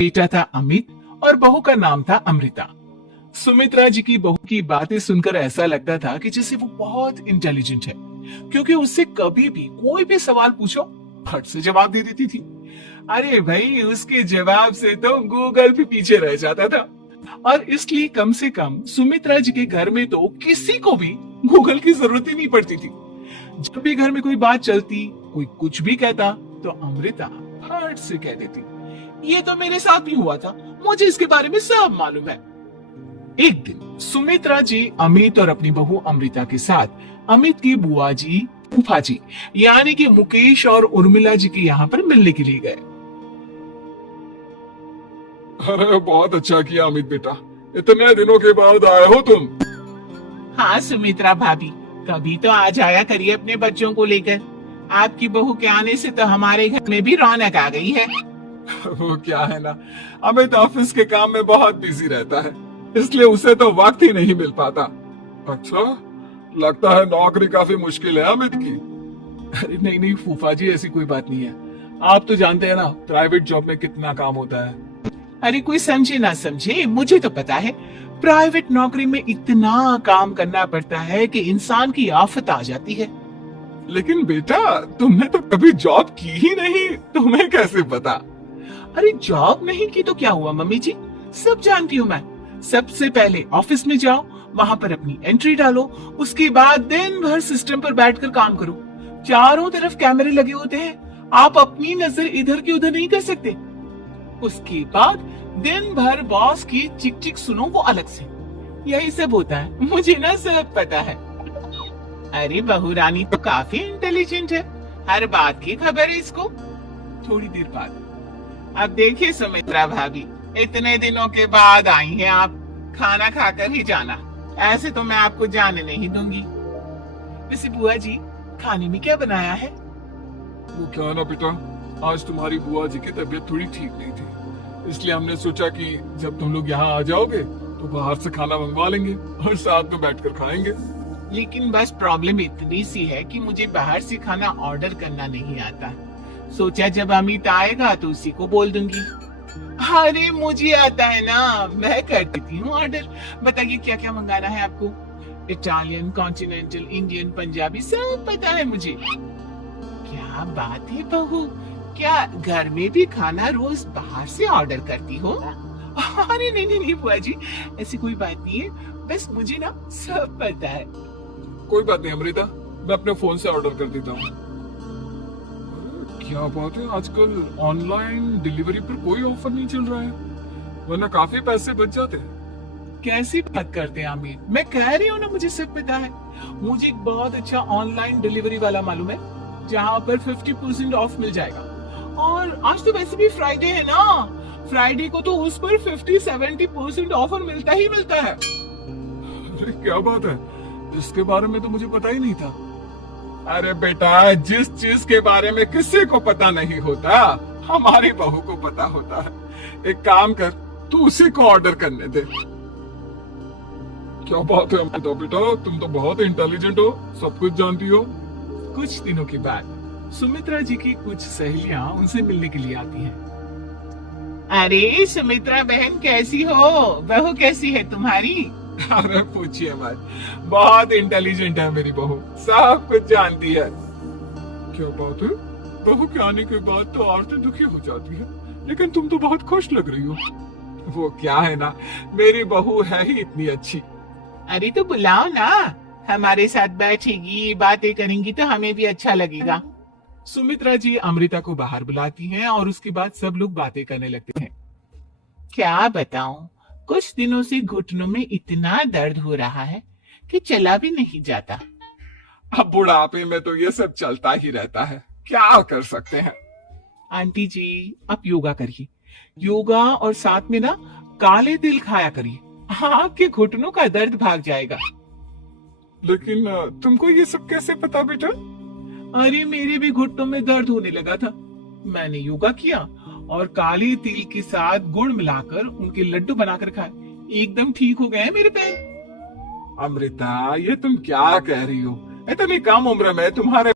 बेटा था अमित और बहू का नाम था अमृता। सुमित्रा जी की बहू की बातें सुनकर ऐसा लगता था कि जैसे वो बहुत इंटेलिजेंट है, क्योंकि उससे कभी भी कोई भी सवाल पूछो फट से जवाब दे देती थी। अरे भाई, उसके जवाब से तो गूगल भी पीछे रह जाता था। और इसलिए कम से कम सुमित्रा जी के घर में तो किसी को भी गूगल की जरूरत ही नहीं पड़ती थी। जब भी घर में कोई बात चलती, कोई कुछ भी कहता, तो अमृता फट से कह देती, ये तो मेरे साथ भी हुआ था, मुझे इसके बारे में सब मालूम है। एक दिन सुमित्रा जी अमित और अपनी बहू अमृता के साथ अमित की बुआ जी, फूफा जी यानी कि मुकेश और उर्मिला जी के यहाँ पर मिलने के लिए गए। अरे बहुत अच्छा किया अमित बेटा, इतने दिनों के बाद आए हो तुम। हाँ सुमित्रा भाभी, कभी तो आ जाया करिए अपने बच्चों को लेकर। आपकी बहू के आने से तो हमारे घर में भी रौनक आ गई है। वो क्या है ना, अमित ऑफिस के काम में बहुत बिजी रहता है, इसलिए उसे तो वक्त ही नहीं मिल पाता। अच्छा, लगता है नौकरी काफी मुश्किल है अमित की। अरे नहीं नहीं फूफा जी, ऐसी कोई बात नहीं है। आप तो जानते हैं ना प्राइवेट जॉब में कितना काम होता है। अरे कोई समझे ना समझे, मुझे तो पता है प्राइवेट नौकरी में इतना काम करना पड़ता है कि इंसान की आफत आ जाती है। लेकिन बेटा, तुमने तो कभी जॉब की ही नहीं, तुम्हें कैसे पता? अरे जॉब नहीं की तो क्या हुआ मम्मी जी, सब जानती हूँ मैं। सबसे पहले ऑफिस में जाओ, वहाँ पर अपनी एंट्री डालो, उसके बाद दिन भर सिस्टम पर बैठकर काम करो। चारों तरफ कैमरे लगे होते हैं, आप अपनी नजर इधर की उधर नहीं कर सकते। उसके बाद दिन भर बॉस की चिक चिक सुनो, वो अलग से। यही सब होता है, मुझे ना सब पता है। अरे बहू रानी तो काफी इंटेलिजेंट है, हर बात की खबर है इसको। थोड़ी देर बाद, अब देखिए सुमित्रा भाभी, इतने दिनों के बाद आई हैं आप, खाना खाकर ही जाना, ऐसे तो मैं आपको जाने नहीं दूंगी। वैसे बुआ जी, खाने में क्या बनाया है? वो क्या ना बेटा, आज तुम्हारी बुआ जी की तबीयत थोड़ी ठीक नहीं थी, इसलिए हमने सोचा कि जब तुम लोग यहाँ आ जाओगे तो बाहर से खाना मंगवा लेंगे और साथ में बैठकर खाएंगे। लेकिन बस प्रॉब्लम इतनी सी है कि मुझे बाहर से खाना ऑर्डर करना नहीं आता। सोचा जब अमित आएगा तो उसी को बोल दूंगी। अरे मुझे आता है ना, मैं कर देती हूँ ऑर्डर। बताइए क्या क्या मंगाना है आपको? इटालियन, कॉन्टिनेंटल, इंडियन, पंजाबी, सब पता है मुझे। क्या बात है बहू, क्या घर में भी खाना रोज बाहर से ऑर्डर करती हो? अरे नहीं नहीं बुआ जी, ऐसी कोई बात नहीं है, बस मुझे ना सब पता है। कोई बात नहीं अमृता, मैं अपने फोन से ऑर्डर कर देता हूँ। क्या बात है, आजकल ऑनलाइन डिलीवरी पर कोई ऑफर नहीं चल रहा है, वरना काफी पैसे बच जाते हैं। कैसी बात करते हैं अमीर, मैं कह रही हूँ ना मुझे सब पता है। मुझे एक बहुत अच्छा ऑनलाइन डिलीवरी वाला मालूम है, जहाँ पर 50% ऑफ मिल जाएगा। और आज तो वैसे भी फ्राइडे है ना, फ्राइडे को तो उस पर 50-70% ऑफर मिलता ही मिलता है। अरे क्या बात है, इसके बारे में तो मुझे पता ही नहीं था। अरे बेटा, जिस चीज के बारे में किसी को पता नहीं होता, हमारी बहू को पता होता है। एक काम कर, तू उसी को ऑर्डर करने दे। क्या बात है अमृता बेटा, तुम तो बहुत इंटेलिजेंट हो, सब कुछ जानती हो। कुछ दिनों के बाद सुमित्रा जी की कुछ सहेलियां उनसे मिलने के लिए आती हैं। अरे सुमित्रा बहन कैसी हो, बहू कैसी है तुम्हारी? अरे पूछिए मत, बहुत इंटेलिजेंट है मेरी बहू, सब कुछ जानती है। क्या बात है, बहू के आने के बाद तो औरतें दुखी हो जाती है, लेकिन तुम तो बहुत खुश लग रही हो। वो क्या है ना, मेरी बहू है ही इतनी अच्छी। अरे तो बुलाओ ना, हमारे साथ बैठेगी, बातें करेंगी तो हमें भी अच्छा लगेगा। सुमित्रा जी अमृता को बाहर बुलाती हैं और उसके बाद सब लोग बातें करने लगते हैं। क्या बताऊं, कुछ दिनों से घुटनों में इतना दर्द हो रहा है कि चला भी नहीं जाता। अब बुढ़ापे में तो ये सब चलता ही रहता है, क्या कर सकते हैं। आंटी जी, आप योगा करिए, योगा और साथ में ना काले तिल खाया करिए, आपके घुटनों का दर्द भाग जाएगा। लेकिन तुमको ये सब कैसे पता बेटा? अरे मेरे भी घुटनों में दर्द होने लगा था, मैंने योगा किया और काले तिल के साथ गुड़ मिलाकर उनके लड्डू बनाकर खाए, एकदम ठीक हो गए मेरे पैर। अमृता, ये तुम क्या कह रही हो, इतनी कम उम्र में तुम्हारे